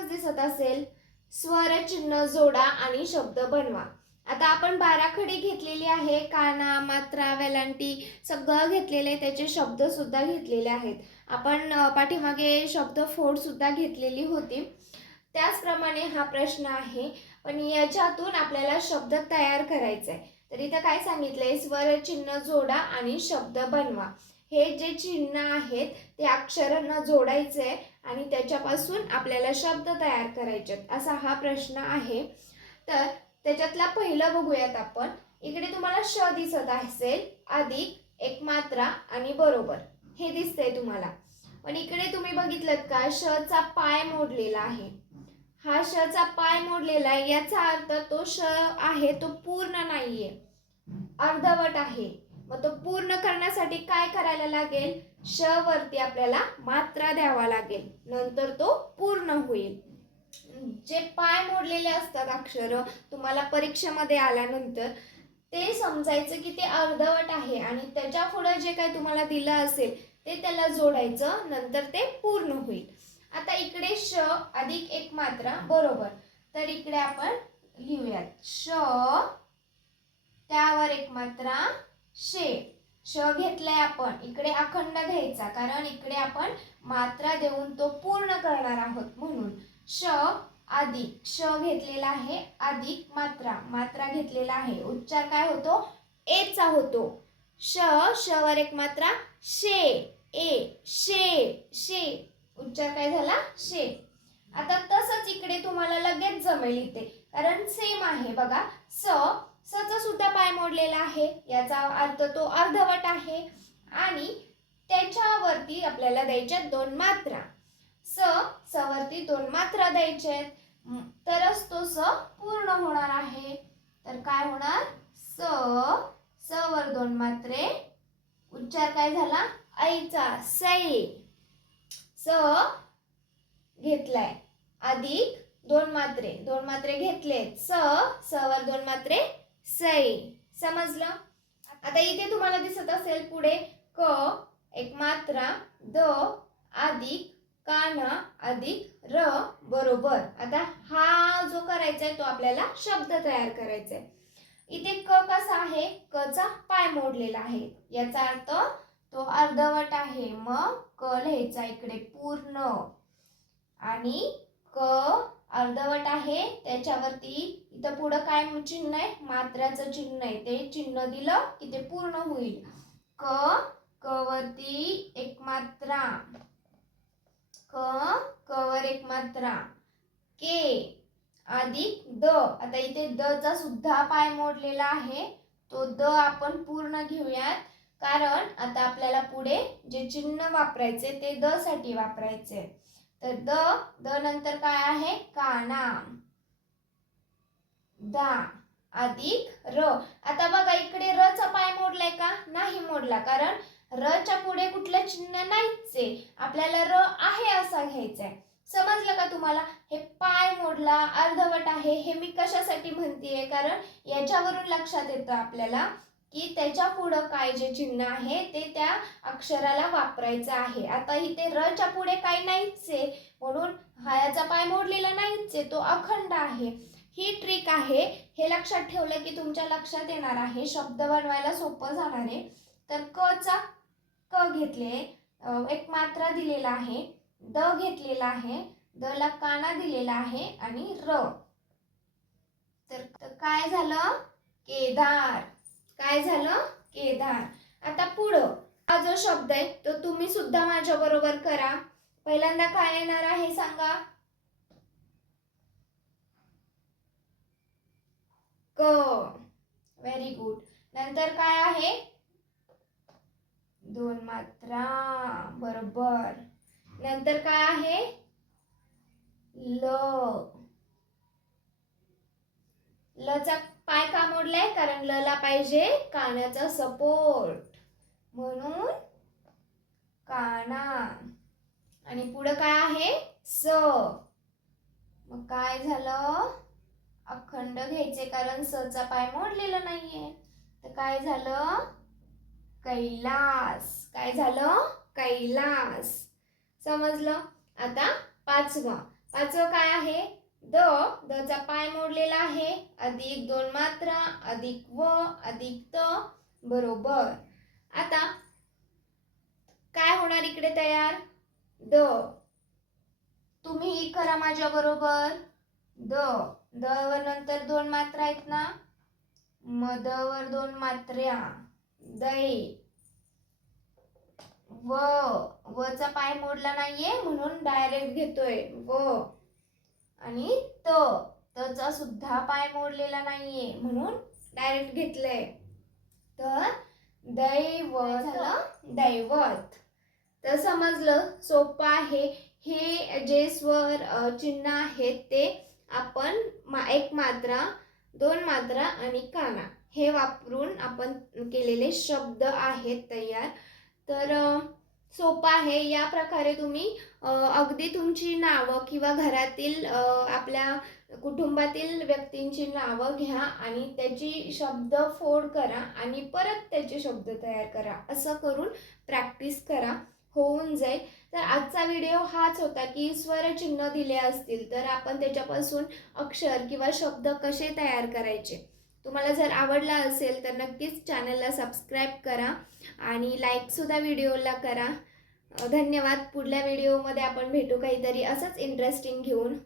दिसतच दिसत असेल स्वर चिन्ह जोडा आणि शब्द बनवा. आता आपण बाराखडी घेतलेली आहे काना मात्रा वेलांटी सगळं घेतलेले त्याचे शब्द सुद्धा घेतलेले आहेत. आपण पाठीमागे शब्द फोड सुद्धा घेतलेली होती. त्याचप्रमाणे हा प्रश्न आहे पण याच्यातून आपल्याला शब्द तयार करायचा आहे तर इथं काय सांगितलंय? स्वर चिन्ह जोडा आणि शब्द बनवा. हे जे चिन्ह आहेत ते अक्षरांना जोडायचे आहे आणि त्याच्यापासून आपल्याला शब्द तयार करायचे आहेत. असा हा प्रश्न आहे. तर त्याच्यातला पहिलं बघूयात आपण. इकडे तुम्हाला श दिसत असेल अधिक एक मात्रा आणि बरोबर. हे दिसतंय तुम्हाला. पण इकडे तुम्ही बघितलं का श चा पाय मोडलेला आहे. हा श चा पाय मोडलेला आहे याचा अर्थ तो श आहे तो पूर्ण नाहीये. अर्धवट आहे. मग तो पूर्ण करण्यासाठी काय करायला लागेल? श वरती आपल्याला मात्रा द्यावा लागेल. नंतर तो पूर्ण होईल. जे पाय मोडलेले असतात अक्षर तुम्हाला परीक्षेमध्ये आल्यानंतर ते समजायचं की ते अर्धवट आहे आणि त्याच्या पुढे जे काही तुम्हाला दिलं असेल ते त्याला जोडायचं नंतर ते पूर्ण होईल. आता इकडे श अधिक एक मात्रा बरोबर. तर इकडे आपण लिहूयात. श त्यावर एक मात्रा शे श घेतलाय आपण. इकडे अखंड घ्यायचा कारण इकडे आपण मात्रा देऊन तो पूर्ण करणार आहोत म्हणून. श अधिक श घेतलेला आहे अधिक मात्रा मात्रा घेतलेला आहे. उच्चार काय होतो? एचा होतो. श श वर एक मात्रा शे ए शे शे. उच्चार काय झाला? शे. आता तसंच इकडे तुम्हाला लगेच जमेल इथे. कारण सेम आहे बघा. स सचा सुद्धा पाय मोडलेला आहे. याचा अर्थ तो अर्धवट आहे आणि त्याच्यावरती आपल्याला द्यायच्या दोन मात्रा. स स दोन मात्रा द्यायच्या आहेत. तरच तो स पूर्ण होणार आहे. तर काय होणार? स स दोन मात्रे. उच्चार काय झाला? ऐचा सै स घेतलाय. अधिक दोन मात्रे. दोन मात्रे घेतलेत. स सवर दोन मात्रे सई. समजलं? आता इथे तुम्हाला दिसत असेल पुढे क एक मात्रा द अधिक काना अधिक र बरोबर. आता हा जो करायचा आहे तो आपल्याला शब्द तयार करायचा आहे इथे क कसा आहे? क चा पाय मोडलेला आहे. याचा अर्थ तो अर्धवट आहे. मग क लिहायचा इकडे पूर्ण. आणि क अर्धवट आहे त्याच्यावरती इथं पुढं काय चिन्ह आहे? मात्राचं चिन्ह आहे. ते चिन्ह दिलं की ते पूर्ण होईल. क क वरती एक मात्रा क क वर एक मात्रा के अधिक द. आता इथे द चा सुद्धा पाय मोडलेला आहे. तो द आपण पूर्ण घेऊयात. कारण आता आपल्याला पुढे जे चिन्ह वापरायचे ते द साठी वापरायचे. तर द द नंतर काय आहे? काना दा अधिक र. आता बघा इकडे र चा पाय मोडलाय का? नाही मोडला कारण र च्या पुढे कुठलं चिन्ह नाहीच आहे आपल्याला र आहे असा घ्यायचा आहे समजलं का तुम्हाला? हे पाय मोडला अर्धवट आहे हे मी कशासाठी म्हणतेय? कारण याच्यावरून लक्षात येतं आपल्याला. की त्याच्या पुढं काय जे चिन्ह आहे ते त्या अक्षराला वापरायचं आहे. आता इथे र च्या पुढे काही नाहीच आहे म्हणून हयाचा पाय मोडलेला नाहीच आहे तो अखंड आहे. ही ट्रिक आहे. हे लक्षात ठेवलं की तुमच्या लक्षात येणार आहे. शब्द बनवायला सोपं जाणार आहे. तर क चा क घेतले. एक मात्रा दिलेला आहे. द घेतलेला आहे. द ला काना दिलेला आहे आणि र. तर काय झालं? केदार. काय झालं? केदार. आता पुढं. हा जो शब्द आहे तो तुम्ही सुद्धा माझ्या बरोबर करा. पहिल्यांदा काय येणार आहे सांगा? क. व्हेरी गुड नंतर काय आहे? दोन मात्रा. बरोबर. नंतर काय आहे? ल. लचा पाय का मोडलाय? कारण ल ला पाहिजे कानाचा सपोर्ट म्हणून काना. आणि पुढं काय आहे? स. मग काय झालं? अखंड घ्यायचे कारण स चा पाय मोडलेला नाहीये. तर काय झालं? कैलास. काय झालं? कैलास. समजलं? आता पाचवा. पाचवं काय आहे? द दचा पाय मोडलेला आहे. अधिक दोन मात्रा अधिक व अधिक त बरोबर. आता काय होणार इकडे तयार? द. तुम्ही करा माझ्या बरोबर. द. द वर नंतर दोन मात्रा आहेत ना? मद वर दोन मात्र्या. दये व. वचा पाय मोडला नाहीये म्हणून डायरेक्ट घेतोय. व. आणि त. तचा सुद्धा पाय मोडलेला नाहीये. म्हणून डायरेक्ट घेतलंय. तर दैवत झालं? दैवत. तर समजलं सोपं आहे. हे जे स्वर चिन्ह आहेत ते आपण मा एक मात्रा दोन मात्रा आणि काना. हे वापरून आपण केलेले शब्द आहेत तयार. तर सोपं आहे. या प्रकारे तुम्ही अगदी तुमची नावं किंवा घरातील आपल्या कुटुंबातील व्यक्तींची नावं घ्या आणि त्याची शब्द फोड करा आणि परत त्याचे शब्द तयार करा. असं करून प्रॅक्टिस करा. होऊन जाईल. तर आजचा व्हिडिओ हाच होता की स्वरचिन्ह दिले असतील तर आपण त्याच्यापासून अक्षर किंवा शब्द कसे तयार करायचे? तुम्हाला जर आवडला असेल तर नक्कीच चॅनलला सबस्क्राईब करा आणि लाईकसुद्धा व्हिडिओला करा. धन्यवाद. पुढल्या व्हिडिओमध्ये आपण भेटू काहीतरी असंच इंटरेस्टिंग घेऊन.